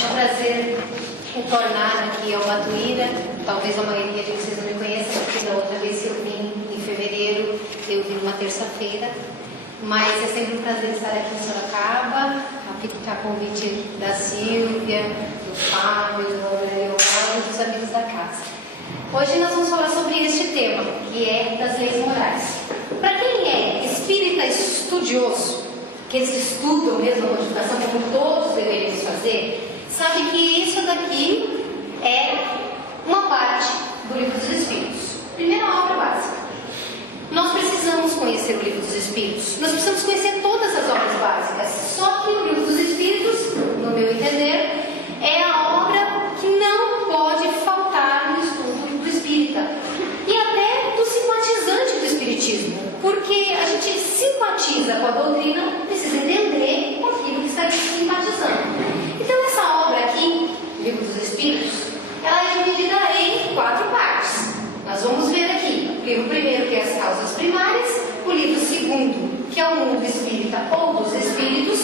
É um prazer retornar aqui ao Matuíra. Talvez a maioria de vocês não me conheçam, porque da outra vez que eu vim em fevereiro, eu vim numa terça-feira. Mas é sempre um prazer estar aqui em Sorocaba, a convite da Silvia, do Fábio, do Aurélio e dos amigos da casa. Hoje nós vamos falar sobre este tema, que é das leis morais. Para quem é espírita estudioso, que eles estudam mesmo a codificação, como todos deveríamos fazer, sabe que isso daqui é uma parte do Livro dos Espíritos. Primeira obra básica. Nós precisamos conhecer o Livro dos Espíritos. Nós precisamos conhecer todas as obras básicas. Só que o Livro dos Espíritos, no meu entender, é a obra que não pode faltar no estudo do espírita. E até do simpatizante do espiritismo. Porque a gente simpatiza com a doutrina, precisa entender aquilo que está simpatizando. Então essa obra aqui, Livro dos Espíritos, ela é dividida em 4 partes. Nós vamos ver aqui o livro primeiro, que é as causas primárias, o livro segundo, que é o mundo espírita ou dos espíritos,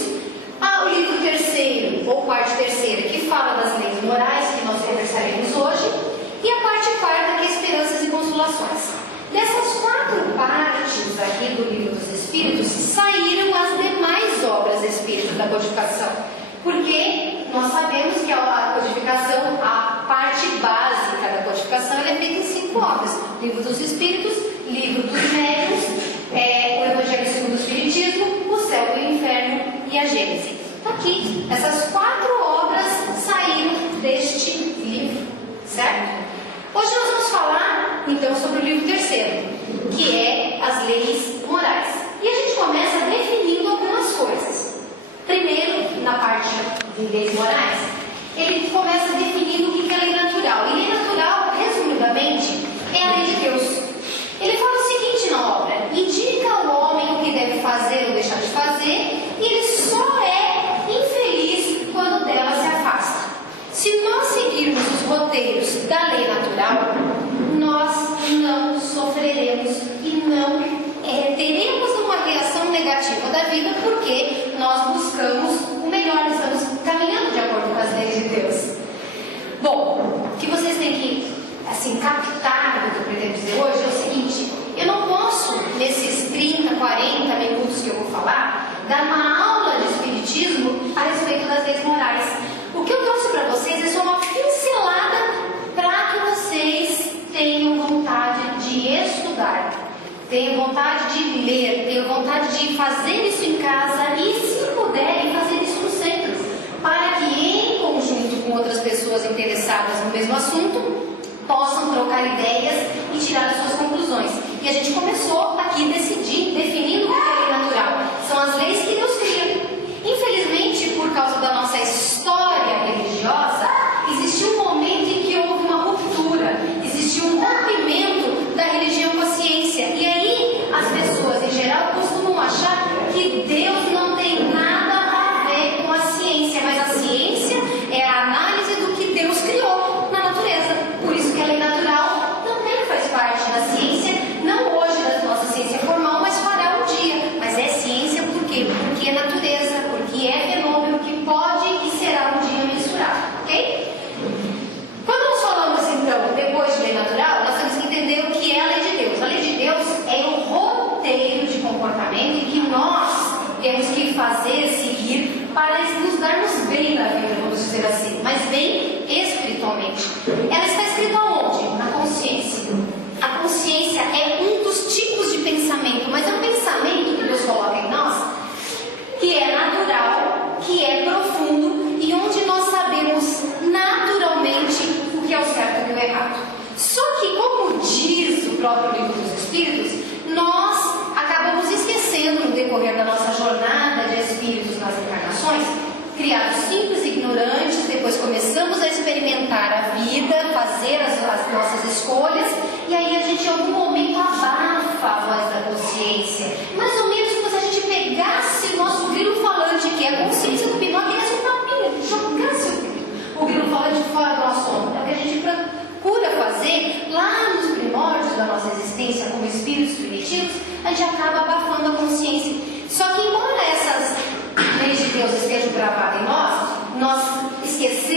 o livro terceiro ou parte terceira, que fala das leis morais, que nós conversaremos hoje, e a parte quarta, que é esperanças e consolações. Dessas 4 partes aqui do livro dos espíritos, saíram as demais obras espíritas da codificação, porque nós sabemos que a codificação, a parte básica da codificação, ela é feita em 5 obras: Livro dos Espíritos, Livro dos Médiuns, o Evangelho segundo o Espiritismo, o Céu e o Inferno e a Gênese. Aqui, essas 4 obras saíram deste livro, certo? Hoje nós vamos falar, então, sobre o livro terceiro, que é as leis morais. E a gente começa definindo algumas coisas. Primeiro, na parte de leis morais, ele começa definindo o que é lei natural. E lei natural, resumidamente, é a lei de Deus. Ele fala o seguinte na obra: indica ao homem o que deve fazer ou deixar de fazer, e ele só é infeliz quando dela se afasta. Se nós seguirmos os roteiros da lei natural, nós não sofreremos e não teremos uma reação negativa da vida, porque nós buscamos o melhor, estamos caminhando de acordo com as leis de Deus. Bom, o que vocês têm que captar do que eu pretendo dizer hoje é o seguinte: eu não posso, nesses 30, 40 minutos que eu vou falar, dar uma aula de espiritismo a respeito das leis morais. O que eu trouxe para vocês é só uma pincelada para que vocês tenham vontade de estudar, tenham vontade de ler, tenham vontade de fazer isso em casa e, se puderem, fazer isso no centro, para que, em conjunto com outras pessoas interessadas no mesmo assunto, possam trocar ideias e tirar as suas conclusões. E a gente começou aqui definindo o que é lei natural. São as leis que Deus cria. Infelizmente, por causa da nossa história religiosa, existiu um momento em que houve uma ruptura, existiu um rompimento da religião com a ciência. E aí, as pessoas em geral costumam achar que Deus não tem nada a ver com a ciência, mas a ciência é a análise do que Deus criou na natureza. Por isso que a lei natural também faz parte da ciência, não hoje da nossa ciência formal, mas fará um dia. Mas é ciência por quê? Porque é natureza, porque é fenômeno que pode e será um dia mensurado, ok? Quando nós falamos, então, depois de lei natural, nós temos que entender o que é a lei de Deus. A lei de Deus é um roteiro de comportamento que nós temos que fazer, seguir, para nos darmos bem na vida, vamos dizer assim, mas bem espiritualmente. Ela está escrita onde? Na consciência. A consciência é um dos tipos de pensamento, mas é um pensamento que Deus coloca em nós, que é natural, que é profundo e onde nós sabemos naturalmente o que é o certo e o errado. Só que, como diz o próprio Livro dos Espíritos, nós acabamos esquecendo no decorrer da nossa jornada de espíritos nas encarnações, criados simples e ignorantes, depois começamos a experimentar a vida, fazer as nossas escolhas, e aí a gente em algum momento abafa a voz da consciência. Mais ou menos como se a gente pegasse o nosso grilo falante, que é a consciência do Pinóquio, e desse um papinho, jogasse o grilo falante fora do nosso ombro. É o que a gente procura fazer lá nos primórdios da nossa existência como espíritos primitivos. A gente acaba abafando a consciência. Só que embora essas leis de Deus estejam gravadas em nós esquecemos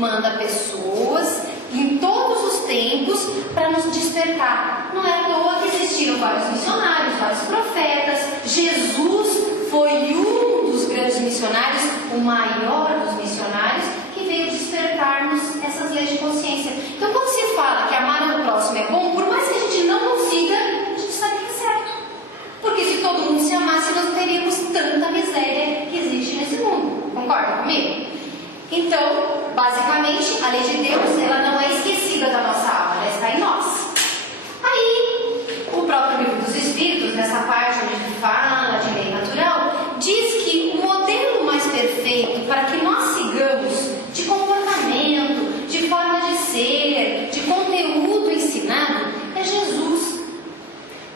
manda pessoas em todos os tempos para nos despertar. Não é à toa que existiram vários missionários, vários profetas. Jesus foi um dos grandes missionários, o maior dos missionários, que veio despertar-nos essas leis de consciência. Então, quando se fala que amar ao próximo é bom, por mais que a gente não consiga, a gente sabe que é certo. Porque se todo mundo se amasse, nós não teríamos tanta miséria que existe nesse mundo. Concorda comigo? Então, basicamente, a lei de Deus, ela não é esquecida da nossa alma, ela está em nós. Aí, o próprio livro dos Espíritos, nessa parte onde fala de lei natural, diz que o modelo mais perfeito para que nós sigamos de comportamento, de forma de ser, de conteúdo ensinado, é Jesus.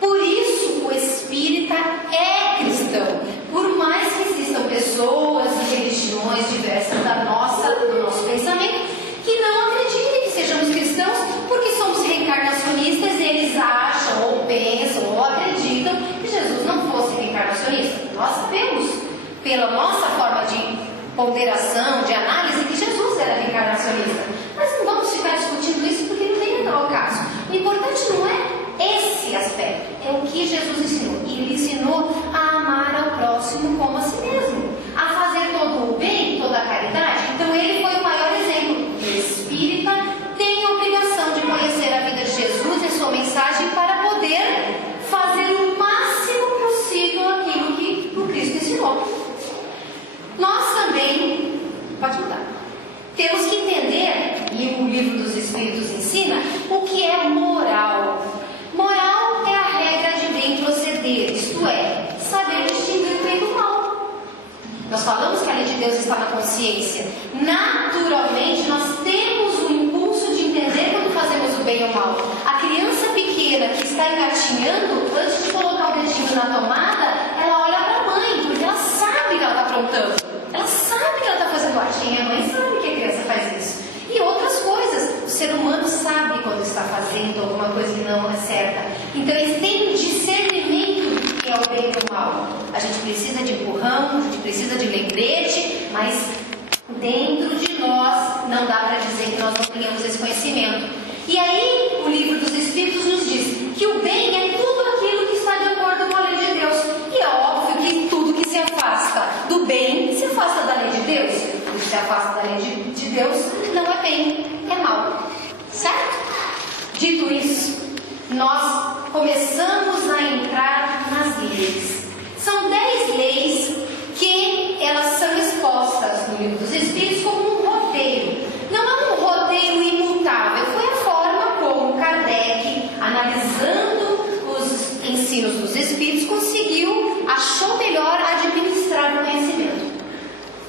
Por isso, o espírita é cristão. Por mais que existam pessoas e religiões diversas do nosso pensamento, que não acreditem que sejamos cristãos, porque somos reencarnacionistas e eles acham, ou pensam, ou acreditam que Jesus não fosse reencarnacionista. Nós sabemos, pela nossa forma de ponderação, de análise, que Jesus era reencarnacionista. Mas não vamos ficar discutindo isso porque não vem ao caso. O importante não é esse aspecto, é o que Jesus ensinou. E ele ensinou a amar ao próximo como a si mesmo, a fazer todo o bem, toda a caridade. Então ele foi o maior exemplo. O espírita tem a obrigação de conhecer a vida de Jesus e a sua mensagem para poder fazer o máximo possível aquilo que o Cristo ensinou. Nós também, pode mudar, temos que entender, e o livro dos Espíritos ensina, o que é moral. Moral é a regra de bem proceder, isto é, saber distinguir o bem do mal. Nós falamos que a lei de Deus está na consciência. Naturalmente, nós temos o impulso de entender quando fazemos o bem ou o mal. A criança pequena que está engatinhando, antes de colocar o dedinho na tomada, ela olha para a mãe, porque ela sabe que ela está aprontando. Ela sabe que ela está fazendo latinha, a mãe sabe que a criança faz isso. E outras coisas, o ser humano sabe quando está fazendo alguma coisa que não é certa. Então eles têm um discernimento do que é o bem e o mal. A gente precisa de empurrão, a gente precisa de lembrete, mas dentro de nós não dá para dizer que nós não tenhamos esse conhecimento. E aí o livro dos Espíritos nos diz que o bem é tudo aquilo que está de acordo com a lei de Deus. E é óbvio que tudo que se afasta do bem se afasta da lei de Deus. Tudo que se afasta da lei de Deus não é bem, é mal. Certo? Dito isso, nós começamos a entrar nas leis. São 10 leis que elas são expostas no livro dos Espíritos como um roteiro. Não é um roteiro imutável, foi a forma como Kardec, analisando os ensinos dos Espíritos, achou melhor administrar o conhecimento.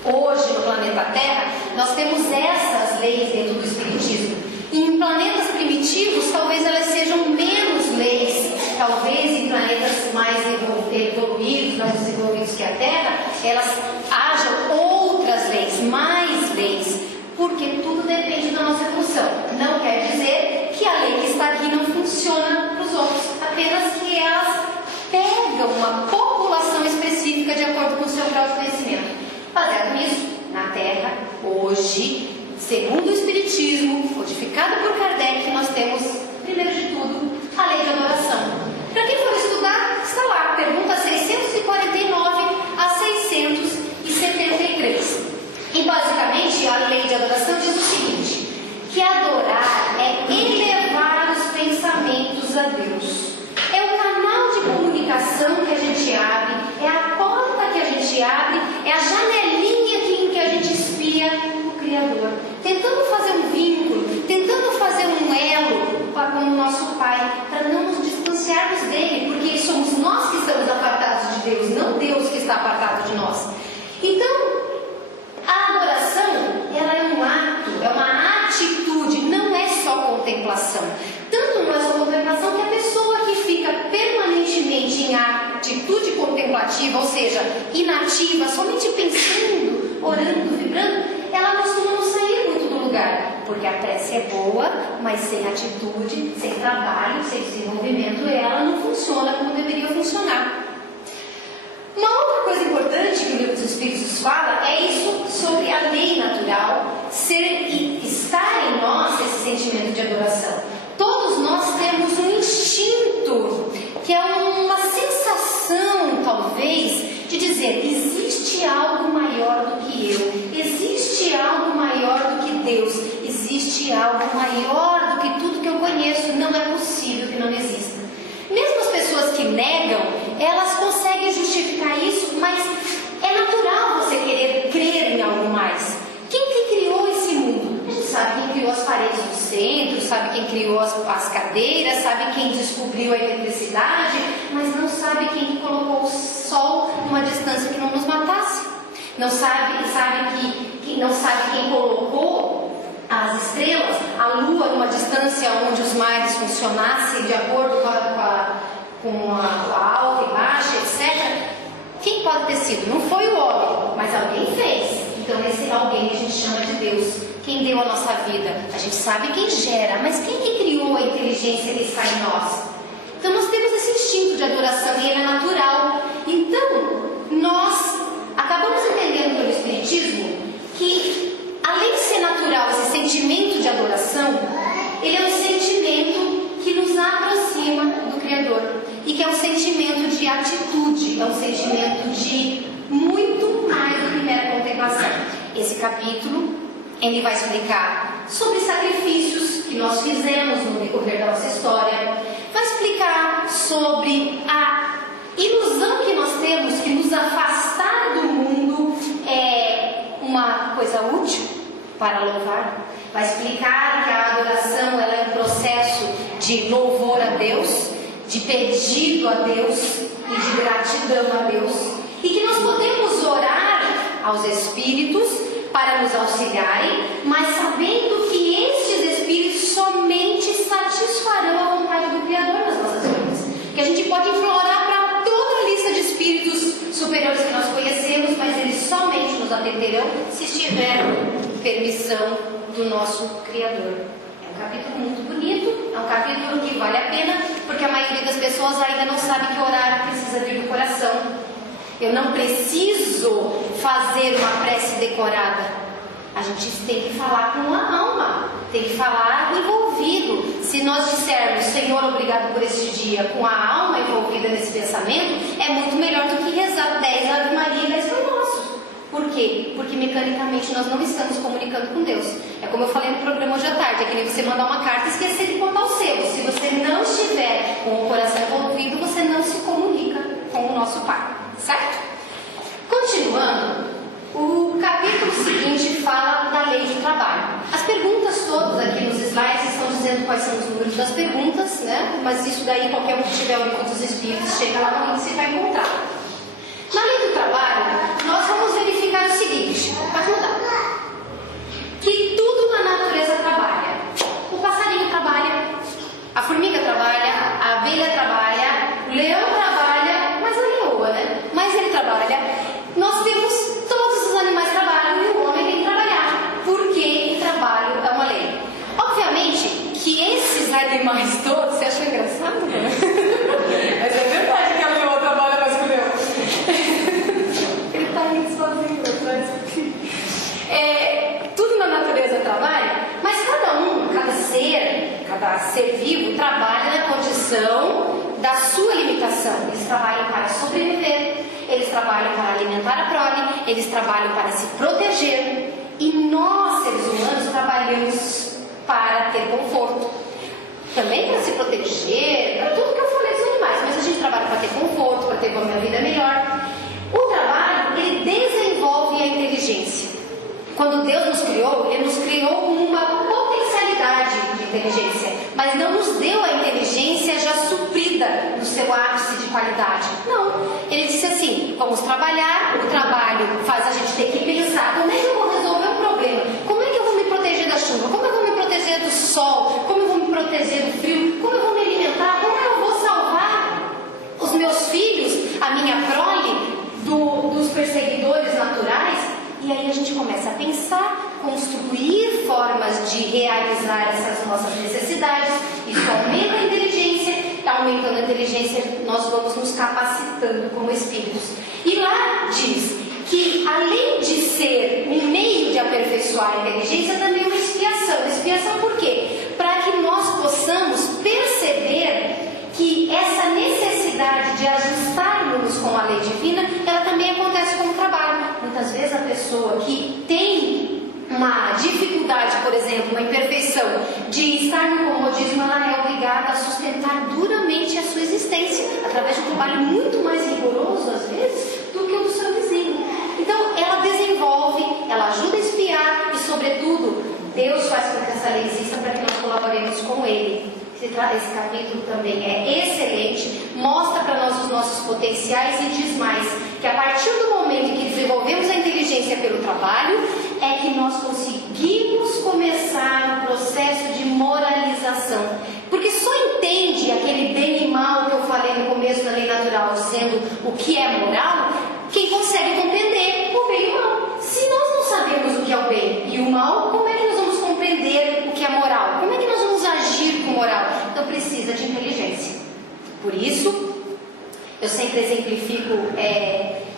Hoje, no planeta Terra, nós temos essas leis dentro do Espiritismo. Em planetas primitivos, talvez elas sejam menos leis. Talvez em planetas mais evoluídos, mais desenvolvidos que a Terra, elas hajam outras leis, mais leis. Porque tudo depende da nossa evolução. Não quer dizer que a lei que está aqui não funciona para os outros. Apenas que elas pegam uma população específica de acordo com o seu próprio conhecimento. Baseado nisso, na Terra, hoje, segundo o Espiritismo, codificado por Kardec, nós temos, primeiro de tudo, a lei de adoração. Para quem for estudar, está lá, pergunta 649 a 673. E basicamente, a lei de adoração diz o seguinte, que adorar é elevar os pensamentos a Deus. É o canal de comunicação que a gente abre, é a porta que a gente abre, é a janelinha em que a gente espia o Criador, tentando fazer um vínculo, tentando fazer um elo com o nosso Pai, para não nos distanciarmos dele, porque somos nós que estamos apartados de Deus, não Deus que está apartado de nós. Então, a adoração, ela é um ato, é uma atitude, não é só contemplação. Tanto não é só contemplação que a pessoa que fica permanentemente em atitude contemplativa, ou seja, inativa, somente pensando, orando, vibrando, ela costuma não sair muito do lugar. Porque a prece é boa, mas sem atitude, sem trabalho, sem desenvolvimento, ela não funciona como deveria funcionar. Uma outra coisa importante que o livro dos Espíritos fala é isso sobre a lei natural ser de dizer: existe algo maior do que eu, existe algo maior do que Deus, existe algo maior do que tudo que eu conheço. Não é possível que não exista. Mesmo as pessoas que negam, elas conseguem justificar isso, mas é natural você querer crer em algo mais. Quem que criou esse mundo? A gente sabe quem criou as paredes do centro, sabe quem criou as cadeiras, sabe quem descobriu a eletricidade, mas não sabe quem que colocou o sol numa distância que não nos matasse. Não sabe quem colocou as estrelas, a lua numa distância onde os mares funcionassem de acordo com a alta e baixa, etc. Quem pode ter sido? Não foi o homem, mas alguém fez. Então esse alguém a gente chama de Deus. Quem deu a nossa vida? A gente sabe quem gera, mas quem que criou a inteligência que está em nós? Então nós temos esse instinto de adoração e ele é natural. Então nós acabamos entendendo pelo Espiritismo que, além de ser natural esse sentimento de adoração, ele é um sentimento que nos aproxima do Criador e que é um sentimento de atitude, é um sentimento de muito mais do que mera contemplação. Esse capítulo ele vai explicar sobre sacrifícios que nós fizemos no decorrer da nossa história, vai explicar sobre a ilusão que nós temos que nos afastar do mundo é uma coisa útil para louvar. Vai explicar que a adoração ela é um processo de louvor a Deus, de pedido a Deus e de gratidão a Deus, e que nós podemos orar aos Espíritos para nos auxiliarem, mas sabendo que estes Espíritos somente satisfarão a vontade do Criador nas nossas vidas. Que a gente pode implorar para toda a lista de Espíritos superiores que nós conhecemos, mas eles somente nos atenderão se estiver permissão do nosso Criador. É um capítulo muito bonito, é um capítulo que vale a pena, porque a maioria das pessoas ainda não sabe que orar precisa vir do coração. Eu não preciso fazer uma prece decorada. A gente tem que falar com a alma, tem que falar do envolvido. Se nós dissermos: Senhor, obrigado por este dia, com a alma envolvida nesse pensamento, é muito melhor do que rezar 10 Ave Maria e 10 Pai Nosso. Por quê? Porque mecanicamente nós não estamos comunicando com Deus. É como eu falei no programa hoje à tarde, é que nem você mandar uma carta e esquecer de contar o selo. Se você não estiver com o coração envolvido, você não se comunica com o nosso Pai, certo? Continuando, o capítulo seguinte fala da lei de trabalho. As perguntas todas aqui nos slides estão dizendo quais são os números das perguntas, né? Mas isso daí qualquer um que tiver o livro dos Espíritos chega lá no índice e vai encontrar. Na lei do trabalho, nós vamos verificar o seguinte, pode mudar, que tudo na natureza trabalha. O passarinho trabalha, a formiga trabalha, a abelha trabalha, o leão trabalha, mas a leoa, né? Mas ele trabalha. Nós temos, todos os animais trabalham e o homem tem que trabalhar, porque o trabalho é uma lei. Obviamente que esses animais todos, você achou engraçado? Mas é verdade que a leoa trabalha mais que o leão. Ele está rindo sozinho, tudo na natureza trabalha, mas cada ser vivo trabalha na condição da sua limitação. Eles trabalham para sobreviver, eles trabalham para alimentar a prole, eles trabalham para se proteger, e nós, seres humanos, trabalhamos para ter conforto, também para se proteger, para tudo que eu falei dos animais, mas a gente trabalha para ter conforto, para ter uma vida melhor. O trabalho, ele desenvolve a inteligência. Quando Deus nos criou, Ele nos criou com uma potencialidade de inteligência, mas não nos deu a inteligência já suprida no seu ápice de qualidade. Não, Ele disse assim: vamos trabalhar, o trabalho faz a gente ter que pensar, como é que eu vou resolver um problema? Como é que eu vou me proteger da chuva? Como eu vou me proteger do sol? Como eu vou me proteger do frio? Como eu vou me alimentar? Como eu vou salvar os meus filhos, a minha prole, dos perseguidores naturais? E aí a gente começa a pensar, construir formas de realizar essas nossas necessidades. Isso aumenta a inteligência, aumentando a inteligência, nós vamos nos capacitando como espíritos. E lá diz que, além de ser um meio de aperfeiçoar a inteligência, também é uma expiação. Expiação por quê? Para que nós possamos perceber que essa necessidade de ajustarmos com a lei divina, ela também é muitas vezes a pessoa que tem uma dificuldade, por exemplo, uma imperfeição de estar no comodismo, ela é obrigada a sustentar duramente a sua existência, através de um trabalho muito mais rigoroso, às vezes, do que o do seu vizinho. Então, ela desenvolve, ela ajuda a espiar e, sobretudo, Deus faz com que essa lei exista para que nós colaboremos com Ele. Esse capítulo também é excelente, mostra para nós os nossos potenciais e diz mais, que a partir do momento em que desenvolvemos a inteligência pelo trabalho, é que nós conseguimos começar um processo de moralização. Porque só entende aquele bem e mal que eu falei no começo da lei natural, dizendo o que é moral, quem consegue compreender o bem e o mal. Se nós não sabemos o que é o bem e o mal, como é que nós vamos compreender o que é moral? Como é que nós vamos agir com moral? Então precisa de inteligência. Por isso, eu sempre exemplifico,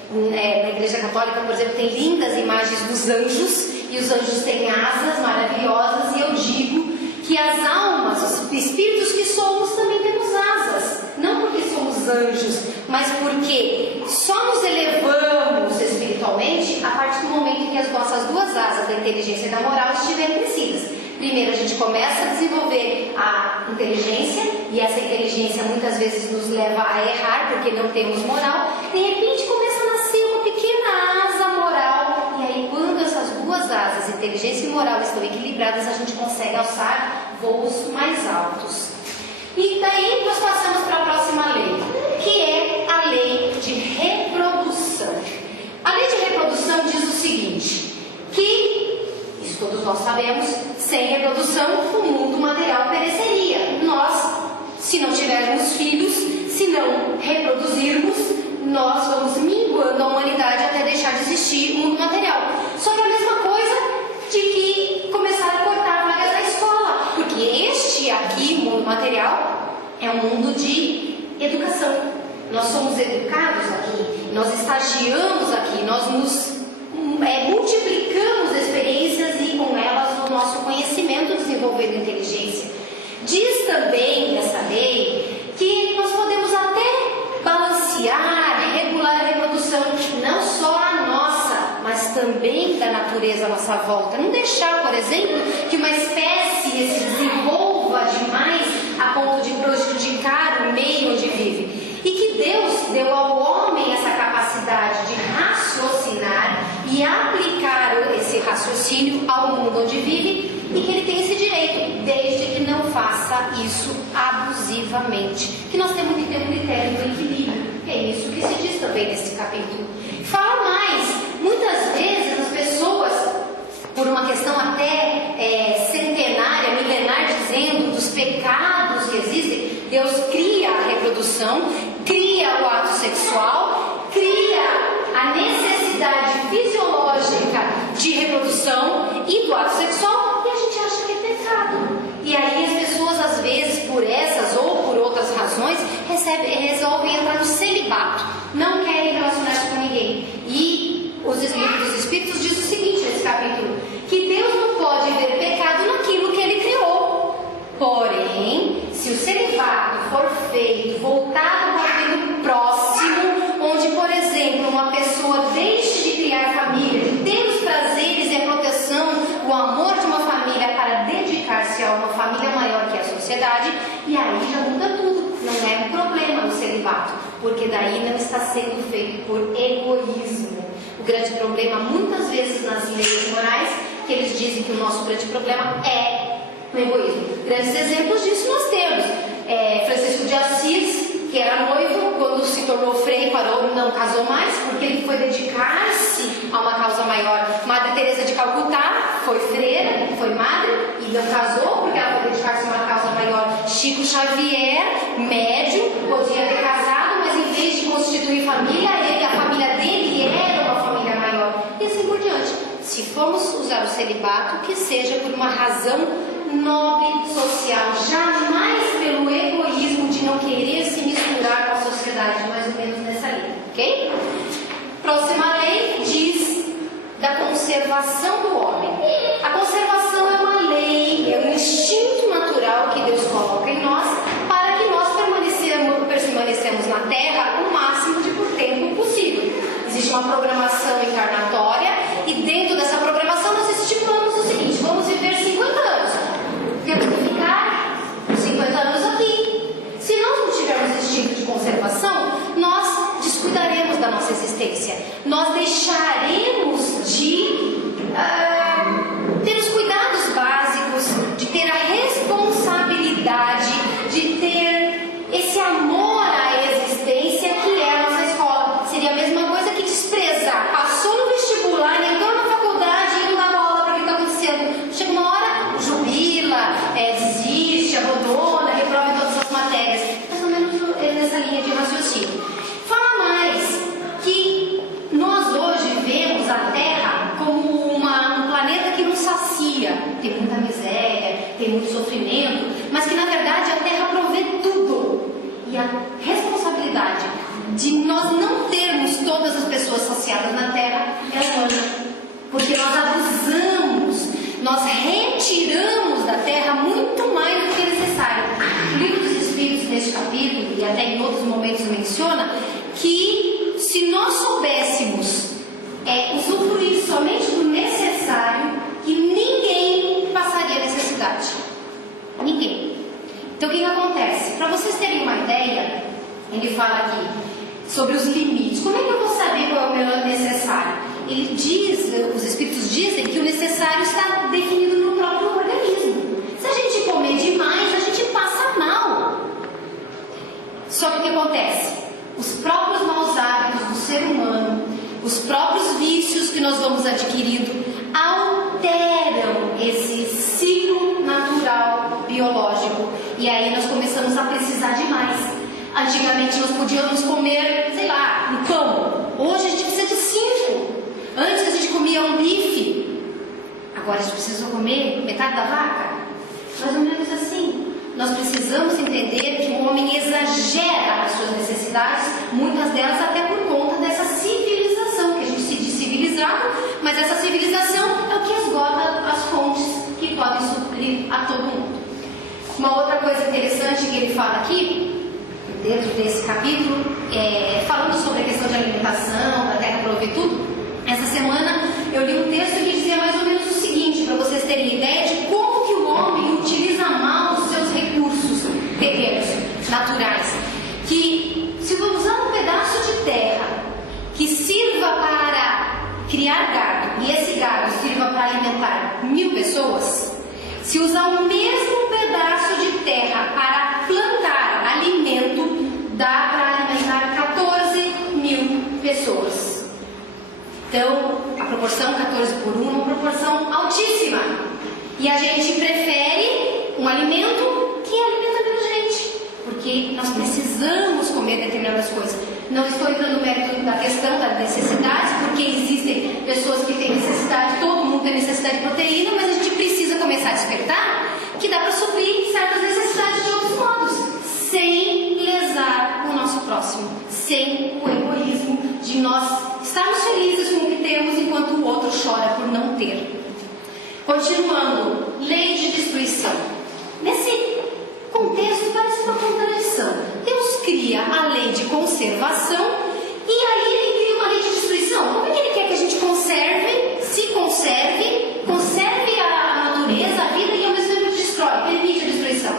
na Igreja Católica, por exemplo, tem lindas imagens dos anjos, e os anjos têm asas maravilhosas, e eu digo que as almas, os espíritos que somos, também temos asas. Não porque somos anjos, mas porque só nos elevamos espiritualmente a partir do momento em que as nossas duas asas, da inteligência e da moral, estiverem crescidas. Primeiro a gente começa a desenvolver a inteligência, e essa inteligência muitas vezes nos leva a errar porque não temos moral. De repente começa a nascer uma pequena asa moral, e aí quando essas duas asas, inteligência e moral, estão equilibradas, a gente consegue alçar voos mais altos. E daí nós passamos para a próxima lei, que é a lei de reprodução. A lei de reprodução diz o seguinte, que, isso todos nós sabemos, sem reprodução o mundo material pereceria. Nós, se não tivermos filhos, se não reproduzirmos, nós vamos minguando a humanidade até deixar de existir o mundo material. Só que é a mesma coisa de que começar a cortar vagas na escola, porque este aqui, o mundo material, é um mundo de educação. Nós somos educados aqui, nós estagiamos aqui, nós nos multiplicamos experiências e com elas o nosso conhecimento, desenvolvendo inteligência. Diz também essa lei que nós podemos até balancear, regular a reprodução, não só a nossa, mas também da natureza à nossa volta. Não deixar, por exemplo, que uma espécie se desenvolva demais a ponto de prejudicar o meio onde vive. E que Deus deu ao homem essa capacidade de raciocinar e aplicar esse raciocínio ao mundo onde vive, e que ele tem esse direito, desde que não faça isso abusivamente. Que nós temos que ter um critério do equilíbrio, que é isso que se diz também nesse capítulo. Fala mais, muitas vezes as pessoas, por uma questão até centenária, milenar, dizendo dos pecados que existem, Deus cria a reprodução, cria o ato sexual, cria a necessidade fisiológica de reprodução e do ato sexual, e a gente acha que é pecado. E aí as pessoas, às vezes, por essas ou por outras razões, resolvem entrar no celibato, não querem relacionar-se com ninguém. E os livros dos Espíritos diz o seguinte nesse capítulo, que Deus não pode ver pecado naquilo que Ele criou. Porém, se o celibato for feito voltado para aquilo próximo, onde, por exemplo, uma pessoa deixe de criar família, de ter os prazeres e a proteção, o amor de uma família para dedicar-se a uma família maior que a sociedade, e aí já muda tudo. Não é um problema no celibato, porque daí não está sendo feito por egoísmo. O grande problema, muitas vezes nas leis morais, que eles dizem que o nosso grande problema é o egoísmo. Grandes exemplos disso nós temos. Francisco de Assis, que era noivo, quando se tornou frei, parou, não casou mais, porque ele foi dedicar-se a uma causa maior. Madre Teresa de Calcutá foi freira, foi madre, e não casou, porque ela foi dedicar-se a uma causa maior. Chico Xavier, médium, podia ter casado, mas em vez de constituir família, a família dele era uma família maior. E assim por diante. Se formos usar o celibato, que seja por uma razão nobre, social, jamais pelo egoísmo de não querer se misturar com a sociedade, mais ou menos nessa linha, ok? Próxima lei diz da conservação do homem. A conservação é uma lei, é um instinto natural que Deus coloca em nós para que nós permanecemos na Terra o máximo de tempo possível. Existe uma programação encarnatória existência. Nós deixaremos de ter os cuidados básicos, de ter a responsabilidade, de ter esse amor à existência que é a nossa escola. Seria a mesma coisa que desprezar. Passou no vestibular, entrou na faculdade e não dava aula para o que está acontecendo. Chega uma hora, jubila, desiste, abandona, reprova em todas as matérias. Mais ou menos nessa linha de raciocínio. Fala mais que nós hoje vemos a Terra como um planeta que nos sacia. Tem muita miséria, tem muito sofrimento, mas que na verdade a Terra provê tudo. E a responsabilidade de nós não termos todas as pessoas saciadas na Terra é humana. Porque nós abusamos, nós retiramos da Terra muito mais do que é necessário. O Livro dos Espíritos, neste capítulo, e até em outros momentos menciona, que se nós soubéssemos usufruir somente do necessário, que ninguém passaria necessidade. Ninguém. Então o que acontece? Para vocês terem uma ideia, ele fala aqui sobre os limites. Como é que eu vou saber qual é o meu necessário? Ele diz, os Espíritos dizem que o necessário está definido no próprio organismo. Se a gente comer demais, a gente passa mal. Só que o que acontece? Os próprios maus hábitos do ser humano, os próprios vícios que nós vamos adquirindo, alteram esse ciclo natural biológico. E aí nós começamos a precisar de mais. Antigamente nós podíamos comer, sei lá, um pão. Hoje a gente precisa de 5. Antes a gente comia um bife. Agora a gente precisa comer metade da vaca. Mais ou menos assim. Nós precisamos entender que o homem exagera as suas necessidades, muitas delas até por conta dessa civilização, que a gente se diz civilizado, mas essa civilização é o que esgota as fontes que podem suprir a todo mundo. Uma outra coisa interessante que ele fala aqui, dentro desse capítulo, falando sobre a questão de alimentação, da terra prover tudo, essa semana eu li um texto que dizia mais ou menos o seguinte, para vocês terem ideia de como que o homem utiliza mal os seus recursos pequenos, naturais, que se vamos usar um pedaço de terra que sirva para criar gado, e esse gado sirva para alimentar 1000 pessoas, se usar o mesmo pedaço de terra para plantar alimento, dá para alimentar 14.000 pessoas. Então, a proporção 14 por 1 é uma proporção altíssima. E a gente prefere um alimento que alimenta menos gente, porque nós precisamos comer determinadas coisas. Não estou entrando no mérito da questão das necessidades, porque existem pessoas que têm necessidade, todo mundo tem necessidade de proteína, mas a gente precisa começar a despertar que dá para suprir certas necessidades de outros modos, sem lesar o nosso próximo, sem o egoísmo de nós estarmos felizes com o que temos enquanto o outro chora por não ter. Continuando, lei de destruição. Nesse contexto parece uma contradição. Deus cria a lei de conservação e aí ele cria uma lei de destruição. Como é que ele quer que a gente conserve, se conserve a natureza, a vida e ao mesmo tempo destrói, permite a destruição?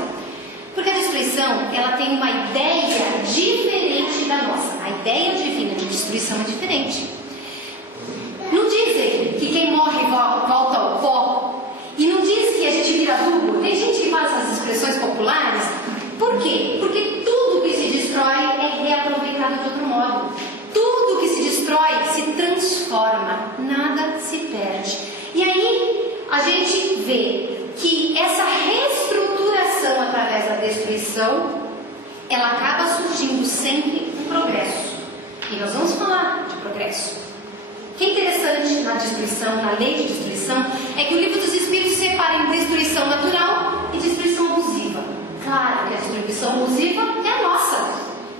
Porque a destruição, ela tem uma ideia diferente da nossa. A ideia divina de destruição é diferente. Não dizem que quem morre volta ao pó. E não diz que a gente vira adubo. Tem gente que faz essas expressões populares. Por quê? Porque tudo que se destrói é reaproveitado de outro modo. Tudo que se destrói se transforma. Nada se perde. E aí a gente vê que essa reestruturação através da destruição, ela acaba surgindo sempre um progresso. E nós vamos falar de progresso. O que é interessante na destruição, na lei de destruição, é que o Livro dos Espíritos separa em destruição natural e destruição abusiva. Claro que a destruição abusiva é a nossa.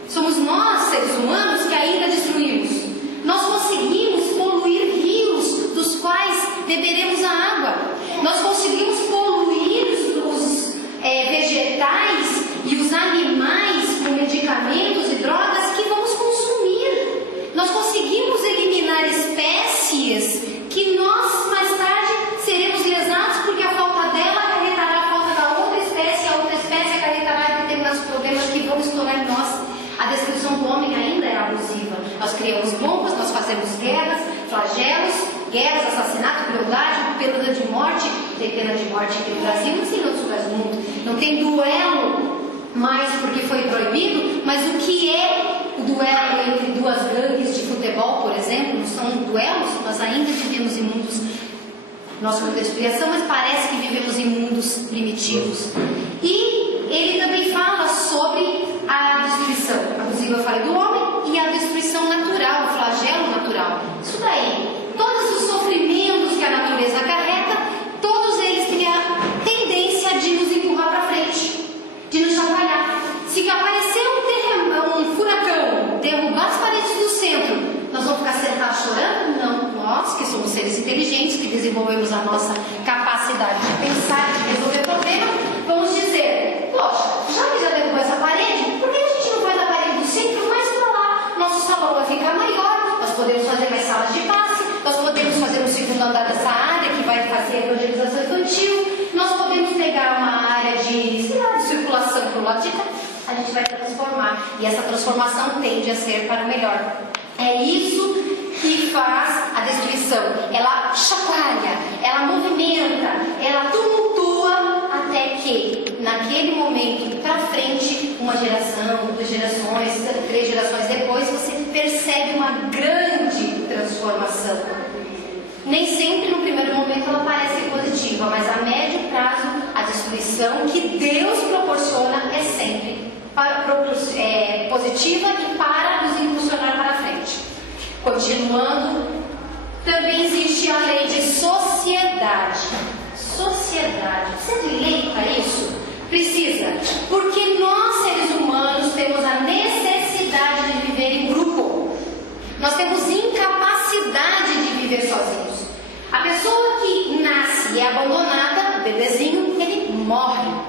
Somos nós, seres humanos, que ainda destruímos. Nós conseguimos poluir rios dos quais beberemos a água. Nós conseguimos poluir os vegetais e os animais com medicamentos e drogas que vamos consumir. Nós conseguimos eliminar espécies que nós mais tarde seremos lesados porque a falta dela acarretará a falta da outra espécie, a outra espécie acarretará determinados problemas que vão estourar em nós. A destruição do homem ainda é abusiva. Nós criamos bombas, nós fazemos guerras, flagelos, guerras, assassinato, crueldade, pena de morte. Tem pena de morte aqui no Brasil, mas tem em outros lugares do mundo. Não tem duelo mais porque foi proibido, mas o que é o duelo entre duas gangues de futebol, por exemplo? Não são duelos, nós ainda vivemos em mundos, nosso mundo da expiação, mas parece que vivemos em mundos primitivos. E ele também fala sobre a destruição abusiva, eu falei, do homem, e a destruição natural, o flagelo natural. Isso daí, todos os sofrimentos que a natureza acarreta, todos eles têm a tendência de nos empurrar para frente, de nos chacoalhar. Se aparecer um furacão, derrubar as paredes do centro, nós vamos ficar sentados chorando? Não. Nós, que somos seres inteligentes, que desenvolvemos a nossa capacidade de pensar, de resolver problemas, vamos dizer, poxa, já que já derrubou essa parede, por que a gente não faz a parede do centro mais para lá? Nosso salão vai ficar maior, nós podemos fazer mais salas de passe, nós podemos fazer um segundo andar dessa área que vai fazer evangelização infantil, nós podemos pegar uma área de, sei lá, de circulação para o lado de cá, a gente vai transformar, e essa transformação tende a ser para o melhor. É isso que faz a destruição. Ela chacoalha, ela movimenta, ela tumultua até que, naquele momento, para frente, uma geração, 2 gerações, 3 gerações depois, você percebe uma grande transformação. Nem sempre no primeiro momento ela parece positiva, mas a médio prazo a destruição que Deus proporciona é sempre positiva e para nos impulsionar para frente. Continuando, também existe a lei de sociedade. Sociedade. Precisa de lei para isso? Precisa, porque nós seres humanos temos a necessidade de viver em grupo. Nós temos incapacidade de viver sozinhos. A pessoa que nasce e é abandonada, bebezinho, ele morre.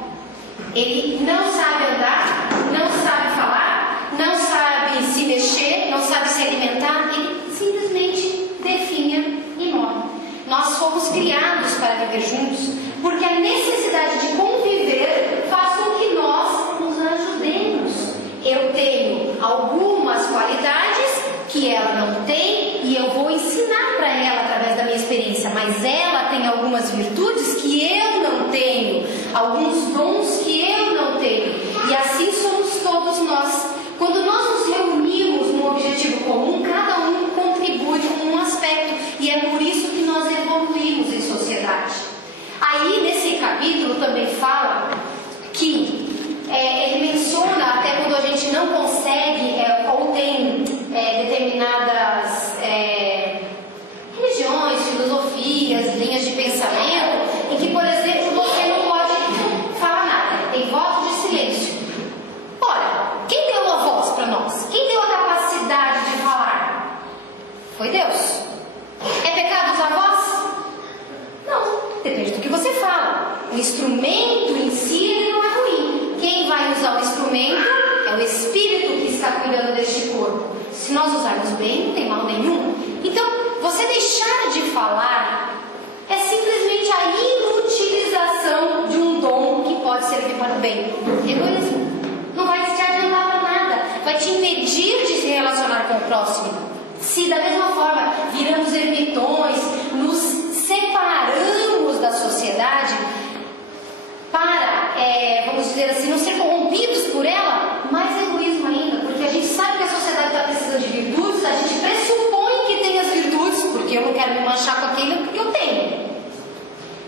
Ele não sabe andar, não sabe falar, não sabe se mexer, não sabe se alimentar, ele simplesmente definha e morre. Nós fomos criados para viver juntos, porque a necessidade de conviver faz com que nós nos ajudemos. Eu tenho algumas qualidades que ela não tem e eu vou ensinar para ela através da minha experiência, mas ela tem algumas virtudes que eu não tenho, alguns dons que eu não tenho, e assim somos todos nós. Quando nós nos reunimos num objetivo comum, cada um contribui com um aspecto, e é por isso que nós evoluímos em sociedade. Aí nesse capítulo também fala que ele menciona até quando a gente não consegue ou tem determinadas religiões, filosofias, linhas de pensamento, em que, por exemplo, você não pode falar nada, tem voto de silêncio. Ora, quem deu a voz para nós? Quem deu a capacidade de falar? Foi Deus. É pecado usar voz? Não, depende do que você fala. O instrumento em si ele não é ruim. Quem vai usar o instrumento é o Espírito que está cuidando deste corpo. Se nós usarmos bem, não tem mal nenhum. Então, você deixar de falar é simplesmente a inutilização de um dom que pode servir para o bem. Egoísmo. Não vai te adiantar para nada. Vai te impedir de se relacionar com o próximo. Se da mesma forma viramos ermitões, nos separamos da sociedade para, vamos dizer assim, não ser corrompidos por ela, mais egoísmo ainda, porque a gente sabe que a sociedade está precisando de virtudes, a gente pressupõe que tem as virtudes, porque eu não quero me manchar com aquilo que eu tenho.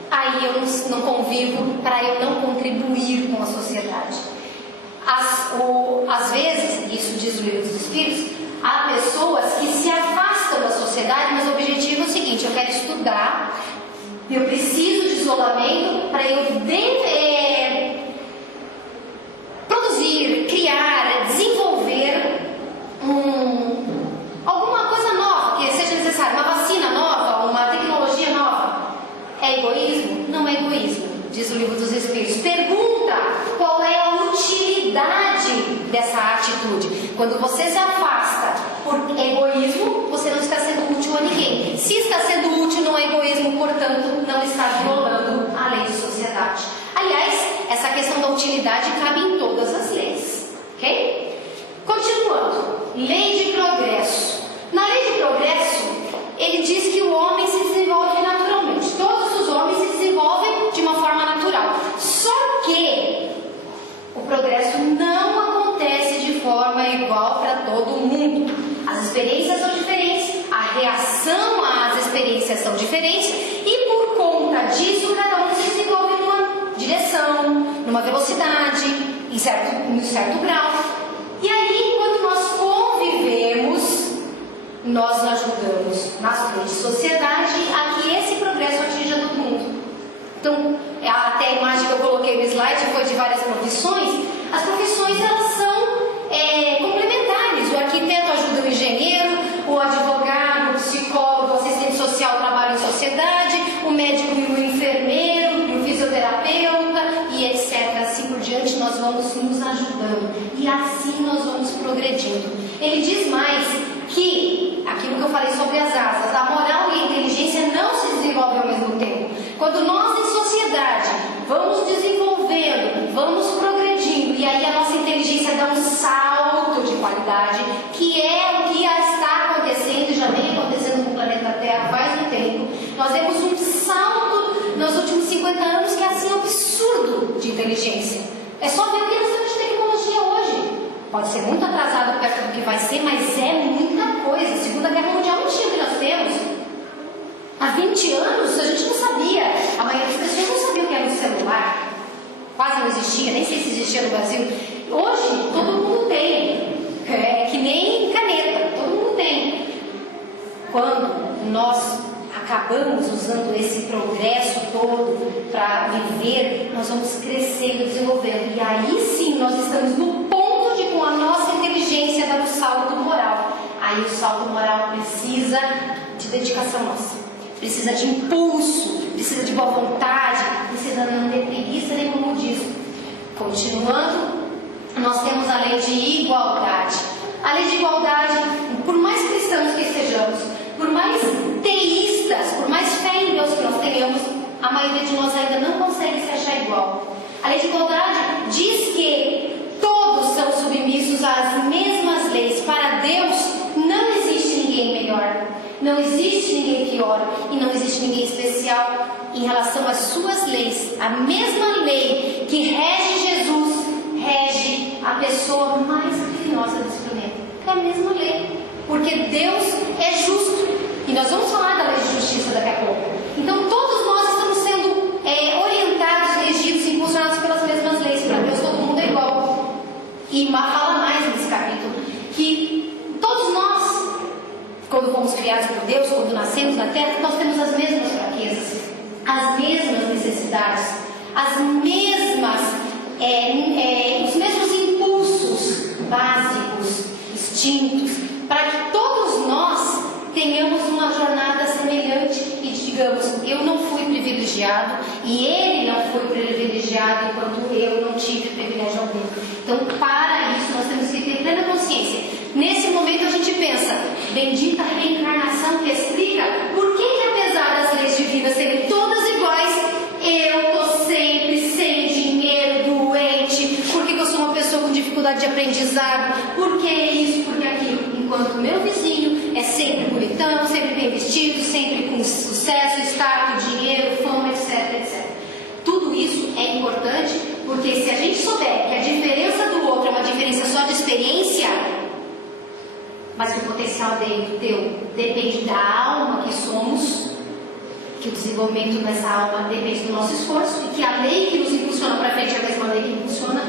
Aí eu não convivo para eu não contribuir com a sociedade. Às vezes, isso diz o Livro dos Espíritos, há pessoas que se afastam da sociedade, mas o objetivo é o seguinte: eu quero estudar, eu preciso de isolamento para eu produzir, criar, desenvolver alguma coisa nova que seja necessária, uma vacina nova, uma tecnologia nova. É egoísmo? Não é egoísmo, diz o Livro dos Espíritos. Pergunta qual é a utilidade dessa atitude. Quando você se afasta por egoísmo, você não está sendo útil a ninguém. Se está sendo útil, não é egoísmo, portanto, não está violando a lei de sociedade. Aliás, essa questão da utilidade cabe em todas as leis. Ok? Continuando. Lei de progresso. Na lei de progresso, reação às experiências são diferentes e por conta disso cada um se desenvolve numa direção, numa velocidade, em certo grau. E aí, quando nós convivemos, nós ajudamos nas leis de sociedade a que esse progresso atinja todo mundo. Então, até a imagem que eu coloquei no slide foi de várias profissões. As profissões, elas são complementares. O arquiteto ajuda o engenheiro, o advogado, o psicólogo, o assistente social trabalha em sociedade, o médico e o enfermeiro, e o fisioterapeuta, e etc. Assim por diante, nós vamos nos ajudando. E assim nós vamos progredindo. Ele diz mais que, aquilo que eu falei sobre as asas, a moral e a inteligência não se desenvolvem ao mesmo tempo. Quando nós em sociedade vamos desenvolvendo, vamos progredindo, e aí a nossa inteligência dá um salto de qualidade, que é o que já está acontecendo e já vem acontecendo no planeta Terra faz um tempo. Nós temos um salto nos últimos 50 anos que é assim absurdo de inteligência. É só ver o que nós temos de tecnologia hoje. Pode ser muito atrasado perto do que vai ser, mas é muita coisa. A Segunda Guerra Mundial não tinha o que nós temos. Há 20 anos a gente não sabia. A maioria das pessoas não sabia o que era um celular. Quase não existia, nem sei se existia no Brasil. Hoje todo mundo tem. É que nem caneta, todo mundo tem. Quando nós acabamos usando esse progresso todo para viver, nós vamos crescendo, desenvolvendo. E aí sim nós estamos no ponto de, com a nossa inteligência, dar o salto moral. Aí o salto moral precisa de dedicação nossa. Precisa de impulso, precisa de boa vontade, precisa não ter preguiça nem comodismo. Continuando, nós temos a lei de igualdade. A lei de igualdade, por mais cristãos que estejamos, por mais teístas, por mais fé em Deus que nós tenhamos, a maioria de nós ainda não consegue se achar igual. A lei de igualdade diz que todos são submissos às mesmas leis. Para Deus não existe ninguém melhor. Não existe ninguém pior e não existe ninguém especial em relação às suas leis. A mesma lei que rege Jesus, rege a pessoa mais criminosa desse planeta. É a mesma lei, porque Deus é justo. E nós vamos falar da lei de justiça daqui a pouco. Então todos nós estamos sendo orientados, regidos, impulsionados pelas mesmas leis. Para Deus todo mundo é igual. E fala mais nesse capítulo, que todos nós, quando fomos criados por Deus, quando nascemos na terra, nós temos as mesmas fraquezas, as mesmas necessidades, as mesmas, os mesmos impulsos básicos, instintos, para que todos nós tenhamos uma jornada semelhante e digamos, eu não fui privilegiado e ele não foi privilegiado enquanto eu não tive privilégio algum. Então, para isso, nós temos que ter plena consciência. Nesse momento a gente pensa, bendita reencarnação que explica por que apesar das leis divinas serem todas iguais, eu estou sempre sem dinheiro, doente, por que eu sou uma pessoa com dificuldade de aprendizado, por que isso, por que aquilo, enquanto o meu vizinho é sempre bonitão, sempre bem vestido, sempre com sucesso, status, dinheiro, fama, etc, etc. Tudo isso é importante, porque se a gente souber que a diferença do outro é uma diferença só de experiência, mas que o potencial dele, teu, depende da alma que somos, que o desenvolvimento dessa alma depende do nosso esforço, e que a lei que nos impulsiona para frente é a mesma lei que impulsiona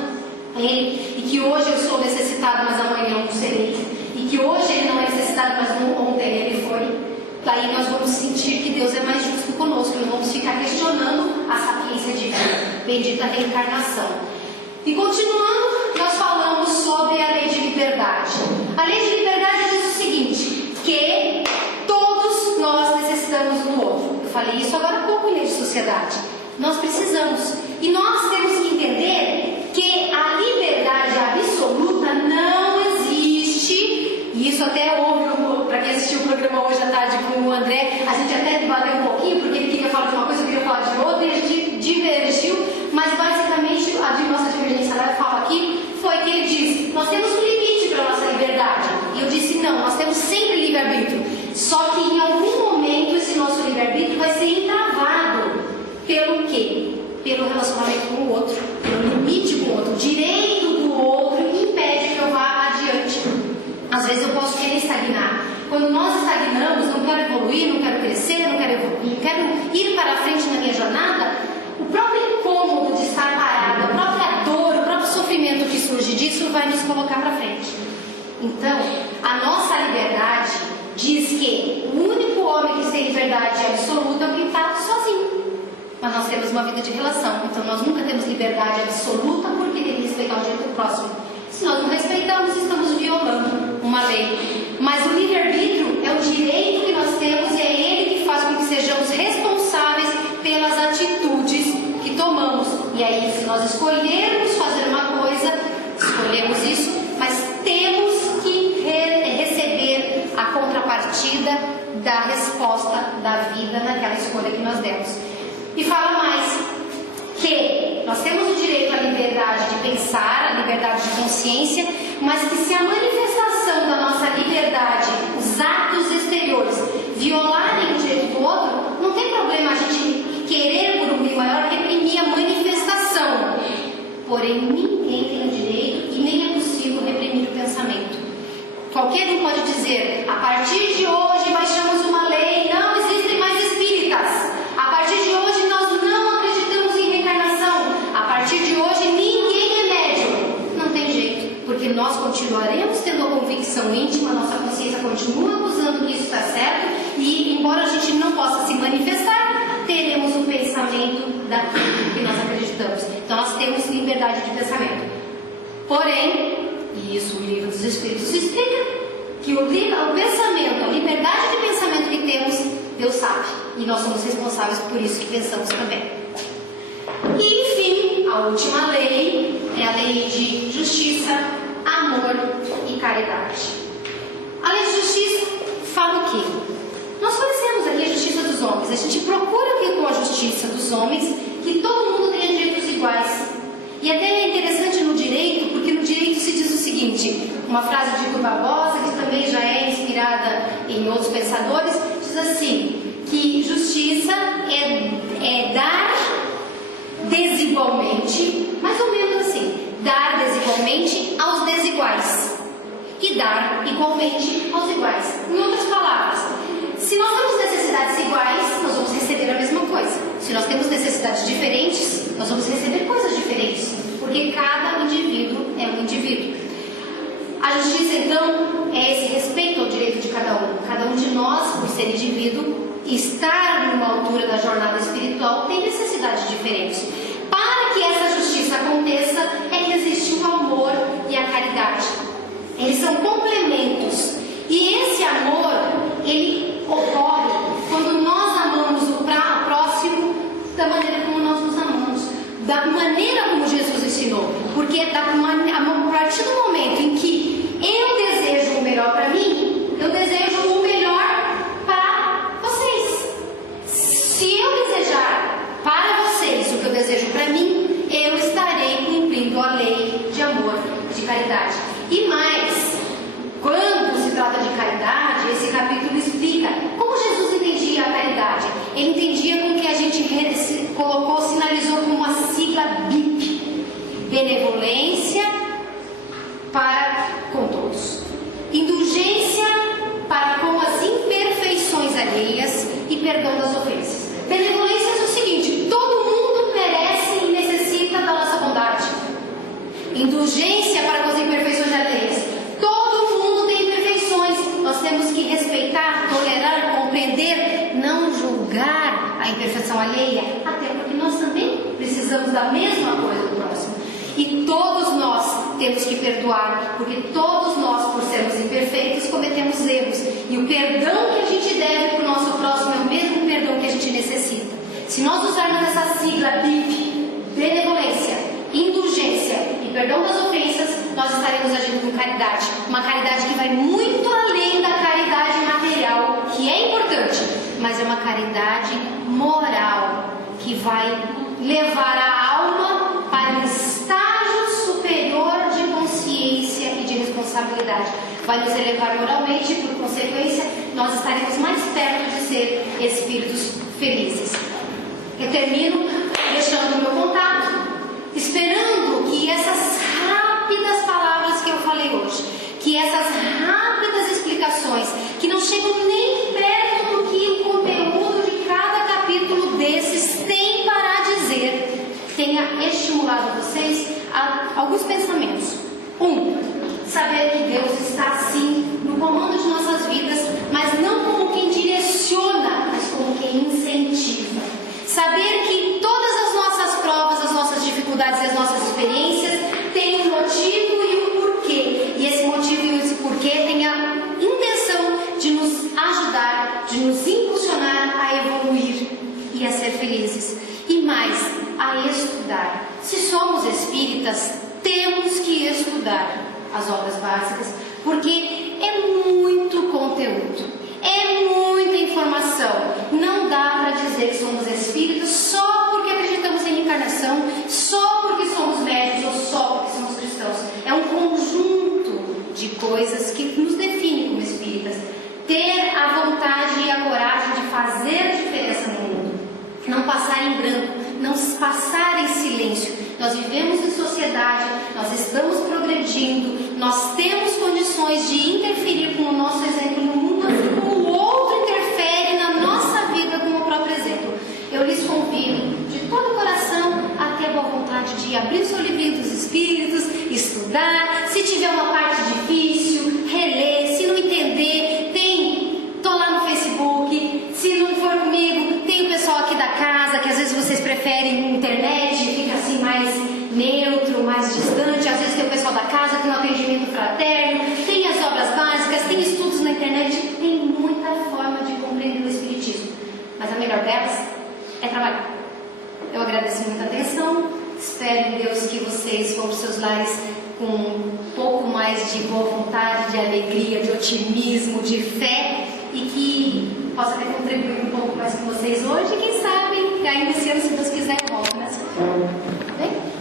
ele, e que hoje eu sou necessitado, mas amanhã eu não serei, e que hoje ele não é necessitado, mas ontem ele foi. Daí nós vamos sentir que Deus é mais justo conosco, não vamos ficar questionando a sapiência divina, bendita reencarnação. E continuando, nós falamos sobre a lei de liberdade. A lei de liberdade diz o seguinte, que todos nós necessitamos um do outro. Eu falei isso agora há pouco em lei de sociedade. Nós precisamos. E nós temos que entender que a liberdade absoluta não existe. E isso até houve, para quem assistiu o programa hoje à tarde com o André, a gente até debateu um pouquinho, porque ele queria falar de uma coisa, eu queria falar de outra, e a gente divergiu, mas basicamente a nossa divergência fala aqui, foi que ele diz, nós temos um limite para a nossa liberdade. E eu disse, não, nós temos sempre livre-arbítrio. Só que em algum momento esse nosso livre-arbítrio vai ser entravado. Pelo quê? Pelo relacionamento com o outro, pelo limite com o outro. O direito do outro impede que eu vá adiante. Às vezes eu posso querer estagnar. Quando nós estagnamos, não quero ir para frente na minha jornada, o próprio incômodo de estar parado, a própria dor, o próprio sofrimento que surge disso vai nos colocar para frente. Então, a nossa liberdade diz que o único homem que tem liberdade absoluta é o que está sozinho. Mas nós temos uma vida de relação, então nós nunca temos liberdade absoluta porque devemos respeitar o direito do próximo. Se nós não respeitamos, estamos violando uma lei. Mas o livre-arbítrio é o direito que nós temos e é ele que faz com que sejamos responsáveis pelas atitudes que tomamos. E aí, se nós escolhermos fazer uma coisa, escolhemos isso, mas temos que receber a contrapartida da resposta da vida naquela escolha que nós demos. E fala mais, que nós temos o direito à liberdade de pensar, à liberdade de consciência, mas que se a manifestação da nossa liberdade, os atos exteriores, violarem o direito do outro, não tem problema a gente querer, por um bem maior, reprimir a manifestação. Porém, ninguém tem o direito e nem é possível reprimir o pensamento. Qualquer um pode dizer, a partir de hoje baixamos uma lei, não existem mais espíritas. A partir de hoje nós não acreditamos em reencarnação. A partir de hoje ninguém é médium. Não tem jeito, porque nós continuaremos tendo a convicção íntima, nossa consciência continua acusando que isso está certo e, embora a gente não possa se manifestar, teremos o pensamento daquilo que nós acreditamos. Então nós temos liberdade de pensamento. Porém, e isso o livro dos Espíritos explica, que o pensamento, a liberdade de pensamento que temos, Deus sabe, e nós somos responsáveis por isso que pensamos também. E enfim, a última lei é a lei de justiça, amor e caridade. A lei de justiça fala o quê? Nós conhecemos aqui a justiça dos homens. A gente procura aqui com a justiça dos homens que todo mundo tenha direitos iguais. E até é interessante no direito, porque no direito se diz o seguinte, uma frase de Rui Barbosa, que também já é inspirada em outros pensadores, diz assim, que justiça é dar desigualmente, mais ou menos assim, dar desigualmente aos desiguais e dar igualmente aos iguais. Em outras palavras, se nós temos necessidades iguais, nós vamos receber a mesma coisa. Se nós temos necessidades diferentes, nós vamos receber coisas diferentes, porque cada indivíduo é um indivíduo. A justiça, então, é esse respeito ao direito de cada um. Cada um de nós, por ser indivíduo, estar numa altura da jornada espiritual, tem necessidades diferentes. Para que essa justiça aconteça, é que existe o amor e a caridade. Eles são complementos. E esse amor, ele ocorre quando nós amamos o próximo da maneira como nós nos amamos, da maneira como Jesus ensinou. Porque a partir do momento em que eu desejo o melhor para mim, eu desejo o melhor para vocês. Se eu desejar para vocês o que eu desejo para mim, eu estarei cumprindo a lei de amor e de caridade. E mais, quando se trata de caridade, esse capítulo explica como Jesus entendia a caridade. Ele entendia com que a gente sinalizou como uma sigla BIP. Benevolência para com todos. Indulgência para com as imperfeições alheias e perdão das ofensas. Benevolência é o seguinte, todo mundo merece e necessita da nossa bondade. Indulgência para com as imperfeições alheias. Todo mundo tem imperfeições. Nós temos que respeitar, tolerar, compreender, não julgar a imperfeição alheia, até porque nós também precisamos da mesma coisa do próximo. E todos nós temos que perdoar, porque todos nós, por sermos imperfeitos, cometemos erros. E o perdão que a gente deve para o nosso próximo é o mesmo perdão que a gente necessita. Se nós usarmos essa sigla BIP, benevolência, indulgência e perdão das ofensas, nós estaremos agindo com caridade. Uma caridade que vai muito além da caridade material, que é importante, mas é uma caridade moral, que vai levar a alma para um estágio superior de consciência e de responsabilidade. Vai nos elevar moralmente e, por consequência, nós estaremos mais perto de ser espíritos felizes. Eu termino deixando o meu contato, esperando que essas rápidas palavras que eu falei hoje, que essas rápidas explicações, que não chegam nem perto do que o conteúdo de cada capítulo para vocês alguns pensamentos. Saber que Deus está sim no comando de nossas vidas, mas não como quem direciona, mas como quem incentiva. Saber que todas as nossas provas, as nossas dificuldades e as nossas experiências têm um motivo e um porquê. E esse motivo e esse porquê tem a intenção de nos ajudar, de nos impulsionar a evoluir e a ser felizes. E mais, a estudar. Se somos espíritas, temos que estudar as obras básicas, porque é muito conteúdo, é muita informação. Não dá para dizer que somos espíritas só porque acreditamos em reencarnação, só porque somos médicos ou só porque somos cristãos. É um conjunto de coisas que nos define como espíritas. Ter a vontade e a coragem de fazer a diferença no mundo, não passar em branco, não passar em silêncio. Nós vivemos em sociedade, nós estamos progredindo, nós temos condições de interferir com o nosso exemplo no mundo, assim como o outro interfere na nossa vida com o próprio exemplo. Eu lhes convido de todo o coração a ter a boa vontade de abrir o seu livrinho dos espíritos, estudar. Se tiver uma parte difícil, reler. Se não entender, estou lá no Facebook. Se não for comigo, tem o pessoal aqui da casa, que às vezes vocês preferem internet, fica assim mais neutro, mais distante. Às vezes tem o pessoal da casa, tem um atendimento fraterno, tem as obras básicas, tem estudos na internet, tem muita forma de compreender o espiritismo. Mas a melhor delas é trabalhar. Eu agradeço muita atenção, espero em Deus que vocês vão para os seus lares com um pouco mais de boa vontade, de alegria, de otimismo, de fé, e que possa ter contribuído um pouco mais com vocês hoje, e quem sabe, ainda esse ano, se Deus quiser, eu volto nessa. Bem?